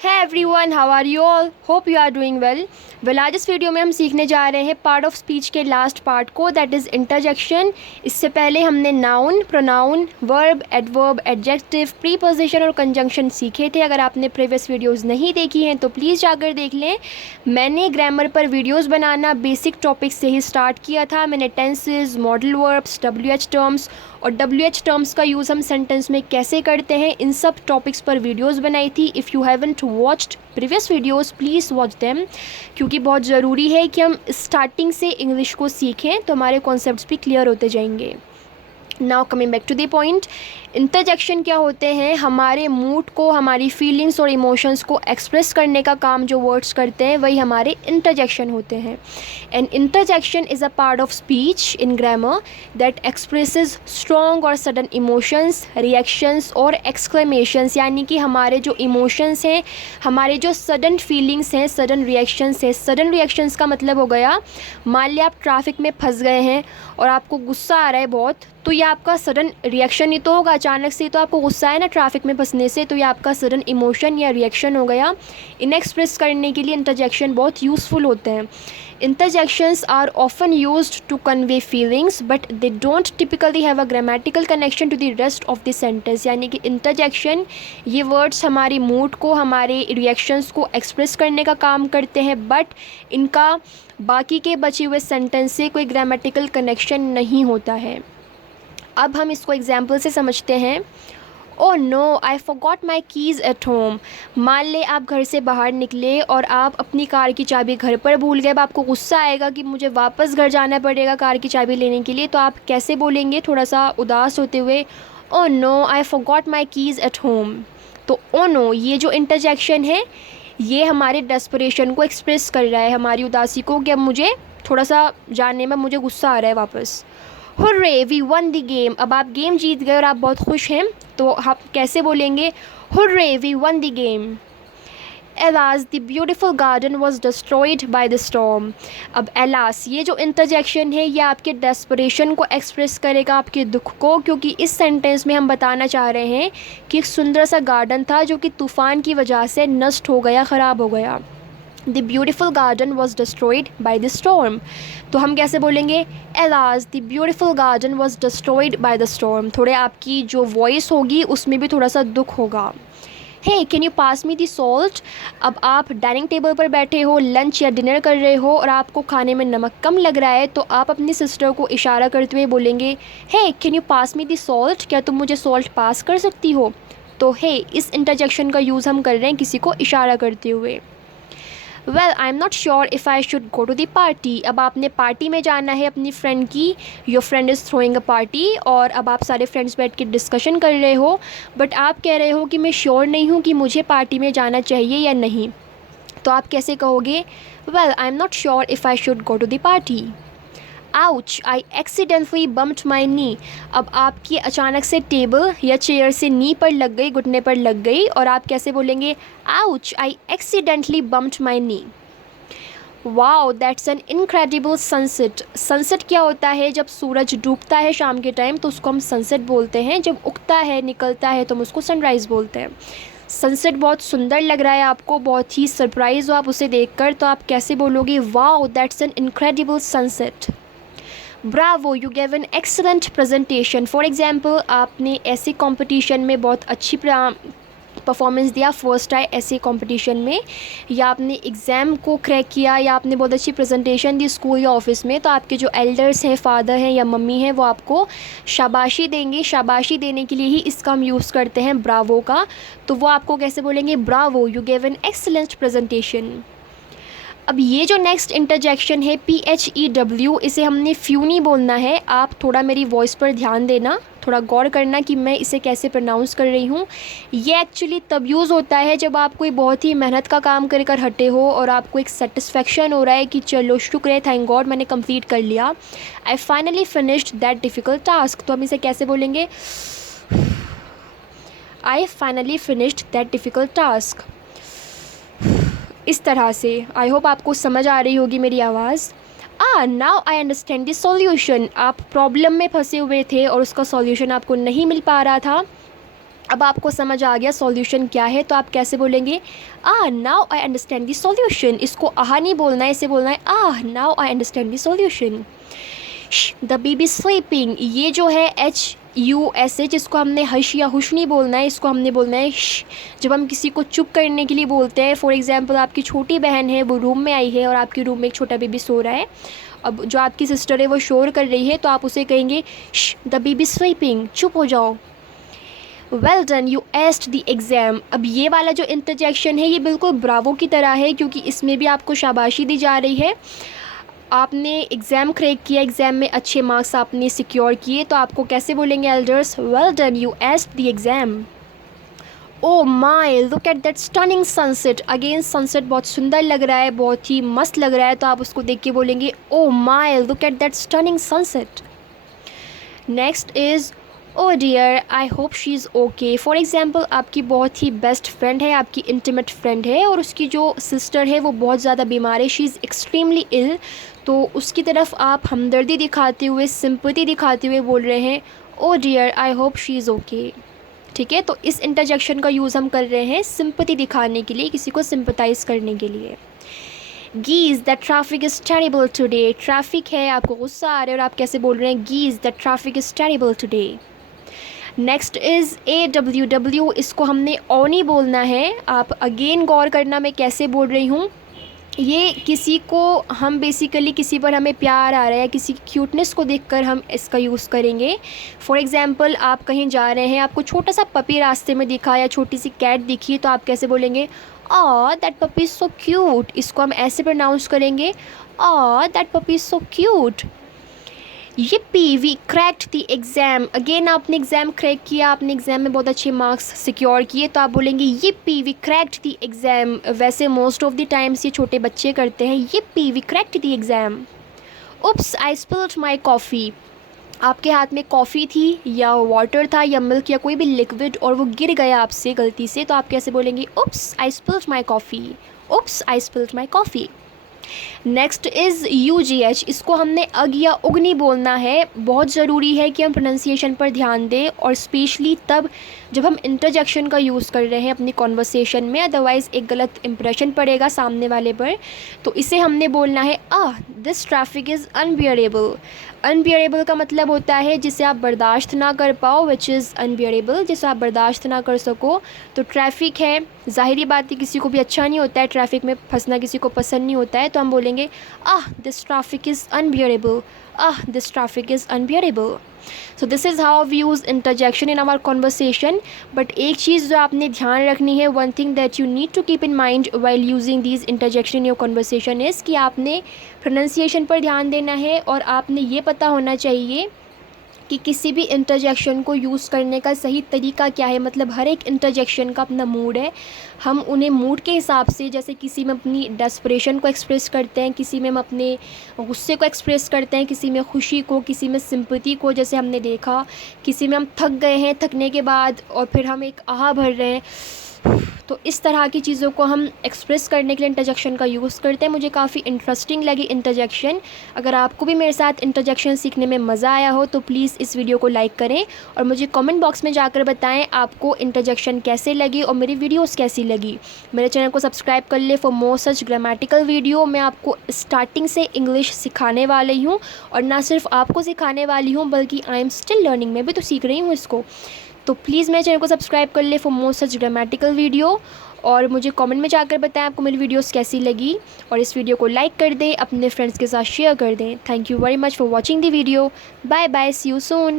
है everyone, how are you all? Hope you are doing well. आज इस video में हम सीखने जा रहे हैं पार्ट ऑफ स्पीच के लास्ट पार्ट को, दैट इज़ इंटरजेक्शन। इससे पहले हमने noun, pronoun, verb, adverb, adjective, preposition और कंजंक्शन सीखे थे। अगर आपने प्रीवियस वीडियोस नहीं देखी हैं तो प्लीज़ जाकर देख लें। मैंने ग्रामर पर वीडियोस बनाना बेसिक टॉपिक से ही स्टार्ट किया था। मैंने tenses, modal verbs, WH terms और WH टर्म्स का यूज़ हम सेंटेंस में कैसे करते हैं, इन सब टॉपिक्स पर वीडियोस बनाई थी। If you haven't watched previous videos please watch them, क्योंकि बहुत ज़रूरी है कि हम स्टार्टिंग से इंग्लिश को सीखें तो हमारे कॉन्सेप्ट्स भी क्लियर होते जाएंगे। Now coming back to the point, interjection क्या होते हैं? हमारे मूड को, हमारी फीलिंग्स और इमोशंस को एक्सप्रेस करने का काम जो वर्ड्स करते हैं वही हमारे इंटरजेक्शन होते हैं। And interjection is a part of speech in grammar that expresses strong और सडन इमोशंस, रिएक्शंस और एक्सक्लेमेशंस, यानी कि हमारे जो इमोशंस हैं, हमारे जो सडन फीलिंग्स हैं, सडन रिएक्शंस हैं। सडन रिएक्शंस का मतलब हो गया, मान लिया आप ट्रैफिक में फंस गए हैं और आपको गुस्सा आ रहा है बहुत, तो ये आपका सडन रिएक्शन ही तो होगा। अचानक से तो आपको गुस्सा है ना ट्रैफिक में फंसने से, तो ये आपका सडन इमोशन या रिएक्शन हो गया। इन्हें एक्सप्रेस करने के लिए इंटरजेक्शन बहुत यूज़फुल होते हैं। Interjections are often used to convey feelings, but they don't typically have a grammatical connection to the rest of the sentence. यानी कि interjection, ये words हमारे mood को, हमारे reactions को express करने का काम करते हैं, but इनका बाकी के बचे हुए sentence से कोई grammatical connection नहीं होता है। अब हम इसको एग्जाम्पल से समझते हैं। Oh no, I forgot my keys at home. मान ले आप घर से बाहर निकले और आप अपनी कार की चाबी घर पर भूल गए। अब आपको गुस्सा आएगा कि मुझे वापस घर जाना पड़ेगा कार की चाबी लेने के लिए, तो आप कैसे बोलेंगे थोड़ा सा उदास होते हुए? Oh no, I forgot my keys at home. तो ओह नो, ये जो इंटरजेक्शन है ये हमारे डेस्परेशन को एक्सप्रेस कर रहा है, हमारी उदासी को, कि अब मुझे थोड़ा सा जाने में मुझे गुस्सा आ रहा है वापस। Hurray, we won the game. अब आप गेम जीत गए और आप बहुत खुश हैं, तो आप कैसे बोलेंगे? Hurray, we won the game. Alas, the beautiful garden was destroyed by the storm. अब एलास, ये जो इंटरजेक्शन है ये आपके डेस्परेशन को एक्सप्रेस करेगा, आपके दुख को, क्योंकि इस सेंटेंस में हम बताना चाह रहे हैं कि एक सुंदर सा गार्डन था जो कि तूफ़ान की वजह से नष्ट हो गया, ख़राब हो गया। The beautiful garden was destroyed by the storm. तो हम कैसे बोलेंगे? Alas, the beautiful garden was destroyed by the storm. थोड़े आपकी जो वॉइस होगी उसमें भी थोड़ा सा दुख होगा। Hey, can you pass me the salt? अब आप डाइनिंग टेबल पर बैठे हो, लंच या डिनर कर रहे हो और आपको खाने में नमक कम लग रहा है, तो आप अपनी सिस्टर को इशारा करते हुए बोलेंगे, Hey, can you pass me the salt? क्या तुम मुझे सॉल्ट पास कर सकती हो? तो hey, इस इंटरजेक्शन का यूज़ हम कर रहे हैं किसी को इशारा करते हुए। Well, I am not sure if I should go to the party. अब आपने पार्टी में जाना है अपनी फ्रेंड की, your friend is throwing a party, और अब आप सारे फ्रेंड्स बैठ के डिस्कशन कर रहे हो, बट आप कह रहे हो कि मैं श्योर नहीं हूँ कि मुझे पार्टी में जाना चाहिए या नहीं। तो आप कैसे कहोगे? Well, I am not sure if I should go to the party. Ouch, I accidentally bumped my knee. अब आपकी अचानक से टेबल या चेयर से नी पर लग गई, घुटने पर लग गई, और आप कैसे बोलेंगे? Ouch, I accidentally bumped my knee. Wow, that's an incredible sunset. Sunset क्या होता है? जब सूरज डूबता है शाम के टाइम तो उसको हम सनसेट बोलते हैं, जब उगता है, निकलता है, तो हम उसको सनराइज़ बोलते हैं। सनसेट बहुत सुंदर लग रहा है आपको, बहुत ही सरप्राइज़ हो आप उसे देखकर, तो आप कैसे बोलोगे? Wow, that's an incredible sunset. Bravo, you gave an excellent presentation. For example, आपने ऐसे कॉम्पिटिशन में बहुत अच्छी परफॉर्मेंस दिया, फर्स्ट आए ऐसे कंपटीशन में, या आपने एग्ज़ाम को क्रैक किया, या आपने बहुत अच्छी प्रेजेंटेशन दी स्कूल या ऑफिस में, तो आपके जो एल्डर्स हैं, फादर हैं या मम्मी हैं, वो आपको शाबाशी देंगे। शाबाशी देने के लिए ही इसका हम यूज़ करते हैं ब्रावो का। तो वो आपको कैसे बोलेंगे? Bravo, you gave an excellent presentation. अब ये जो नेक्स्ट इंटरजेक्शन है PHEW, इसे हमने फ्यू नहीं बोलना है। आप थोड़ा मेरी वॉइस पर ध्यान देना, थोड़ा गौर करना कि मैं इसे कैसे प्रोनाउंस कर रही हूँ। ये एक्चुअली तब यूज़ होता है जब आप कोई बहुत ही मेहनत का काम कर कर हटे हो और आपको एक सेटिस्फेक्शन हो रहा है कि चलो शुक्र है, थैंक गॉड मैंने कंप्लीट कर लिया, I finally finished that difficult task. तो हम इसे कैसे बोलेंगे? I finally finished that difficult task. इस तरह से। आई होप आपको समझ आ रही होगी मेरी आवाज़। Now I understand the solution. आप प्रॉब्लम में फंसे हुए थे और उसका सॉल्यूशन आपको नहीं मिल पा रहा था, अब आपको समझ आ गया सॉल्यूशन क्या है, तो आप कैसे बोलेंगे, now I understand the solution. इसको आह नहीं बोलना है, इसे बोलना है now I understand the solution. The baby sleeping, ये जो है HUSH, इसको हमने हश या हुश नहीं बोलना है, इसको हमने बोलना है श। जब हम किसी को चुप करने के लिए बोलते हैं, फॉर एग्जांपल आपकी छोटी बहन है, वो रूम में आई है और आपके रूम में एक छोटा बेबी सो रहा है। अब जो आपकी सिस्टर है वो शोर कर रही है, तो आप उसे कहेंगे द बेबी स्लीपिंग, चुप हो जाओ। Well done, you aced the exam. अब ये वाला जो इंटरजेक्शन है ये बिल्कुल ब्रावो की तरह है, क्योंकि इसमें भी आपको शाबाशी दी जा रही है। आपने एग्ज़ाम क्रैक किया, एग्ज़ाम में अच्छे मार्क्स आपने सिक्योर किए, तो आपको कैसे बोलेंगे elders, well done, you aced the exam. Oh my, look at that stunning sunset. Again sunset बहुत सुंदर लग रहा है, बहुत ही मस्त लग रहा है, तो आप उसको देख के बोलेंगे oh my, look at that stunning sunset. Next is oh dear, I hope she is okay. For example आपकी बहुत ही बेस्ट फ्रेंड है, आपकी इंटीमेट फ्रेंड है, और उसकी जो सिस्टर है वो बहुत ज़्यादा बीमार है, शी इज़ एक्सट्रीमली इल। तो उसकी तरफ आप हमदर्दी दिखाते हुए, सिंपैथी दिखाते हुए बोल रहे हैं oh dear, I hope she is okay. ठीक है, तो इस इंटरजेक्शन का यूज़ हम कर रहे हैं सिंपैथी दिखाने के लिए, किसी को सिंपैथाइज़ करने के लिए। Geese, the traffic is terrible today. Traffic है, आपको गुस्सा आ रहा है और आप कैसे बोल रहे हैं, geese the traffic is terrible today. Next is AWW, इसको हमने ओ नहीं बोलना है। आप अगेन गौर करना मैं कैसे बोल रही हूँ। ये किसी को हम बेसिकली, किसी पर हमें प्यार आ रहा है, किसी की क्यूटनेस को देखकर हम इसका यूज़ करेंगे। फॉर एग्ज़ाम्पल आप कहीं जा रहे हैं, आपको छोटा सा पपी रास्ते में दिखा या छोटी सी कैट दिखी, तो आप कैसे बोलेंगे, that puppy is so cute. इसको हम ऐसे प्रोनाउंस करेंगे, that puppy is so cute. yippee, we cracked the exam. Again आपने एग्ज़ाम क्रैक किया, आपने एग्ज़ाम में बहुत अच्छे मार्क्स सिक्योर किए, तो आप बोलेंगे yippee, we cracked the exam. वैसे मोस्ट ऑफ द टाइम्स ये छोटे बच्चे करते हैं, yippee, we cracked the exam. Oops, I spilled my coffee. आपके हाथ में कॉफ़ी थी या वाटर था या मिल्क या कोई भी लिक्विड और वो गिर गया आपसे गलती से, तो आप कैसे बोलेंगे, oops, I spilled my coffee. Oops, I spilled my coffee. Next is UGH, इसको हमने अग या उग नहीं बोलना है। बहुत ज़रूरी है कि हम प्रोनाउंसिएशन पर ध्यान दें, और स्पेशली तब जब हम इंटरजेक्शन का यूज़ कर रहे हैं अपनी कॉन्वर्सेशन में, अदरवाइज़ एक गलत इंप्रेशन पड़ेगा सामने वाले पर। तो इसे हमने बोलना है this traffic is unbearable. Unbearable का मतलब होता है जिसे आप बर्दाश्त ना कर पाओ, विच इज़ अनबियरेबल, जिसे आप बर्दाश्त ना कर सको। तो ट्रैफिक है, ज़ाहिरी बात है किसी को भी अच्छा नहीं होता है, ट्रैफिक में फंसना किसी को पसंद नहीं होता है, तो हम बोलेंगे this traffic is unbearable, this traffic is unbearable. So this is how we use interjection in our conversation. But एक चीज़ जो आपने ध्यान रखनी है, one thing that you need to keep in mind while using these interjection in your conversation is कि आपने pronunciation पर ध्यान देना है, और आपने ये पता होना चाहिए कि किसी भी इंटरजेक्शन को यूज़ करने का सही तरीका क्या है। मतलब हर एक इंटरजेक्शन का अपना मूड है, हम उन्हें मूड के हिसाब से, जैसे किसी में अपनी डेस्परेशन को एक्सप्रेस करते हैं, किसी में हम अपने गुस्से को एक्सप्रेस करते हैं, किसी में खुशी को, किसी में सिंपैथी को, जैसे हमने देखा किसी में हम थक गए हैं, थकने के बाद और फिर हम एक आह भर रहे हैं, तो इस तरह की चीज़ों को हम एक्सप्रेस करने के लिए इंटरजेक्शन का यूज़ करते हैं। मुझे काफ़ी इंटरेस्टिंग लगी इंटरजेक्शन। अगर आपको भी मेरे साथ इंटरजेक्शन सीखने में मज़ा आया हो तो प्लीज़ इस वीडियो को लाइक करें और मुझे कमेंट बॉक्स में जाकर बताएं आपको इंटरजेक्शन कैसे लगी और मेरी वीडियोस कैसी लगी। मेरे चैनल को सब्सक्राइब कर ले for more such grammatical video. मैं आपको स्टार्टिंग से इंग्लिश सिखाने वाली हूँ, और ना सिर्फ आपको सिखाने वाली हूँ बल्कि आई एम स्टिल लर्निंग, मैं भी तो सीख रही हूँ इसको। तो प्लीज़ मेरे चैनल को सब्सक्राइब कर ले for more such grammatical video, और मुझे कमेंट में जाकर बताएं आपको मेरी वीडियोस कैसी लगी, और इस वीडियो को लाइक कर दें, अपने फ्रेंड्स के साथ शेयर कर दें। Thank you very much for watching the video. Bye bye, see you soon.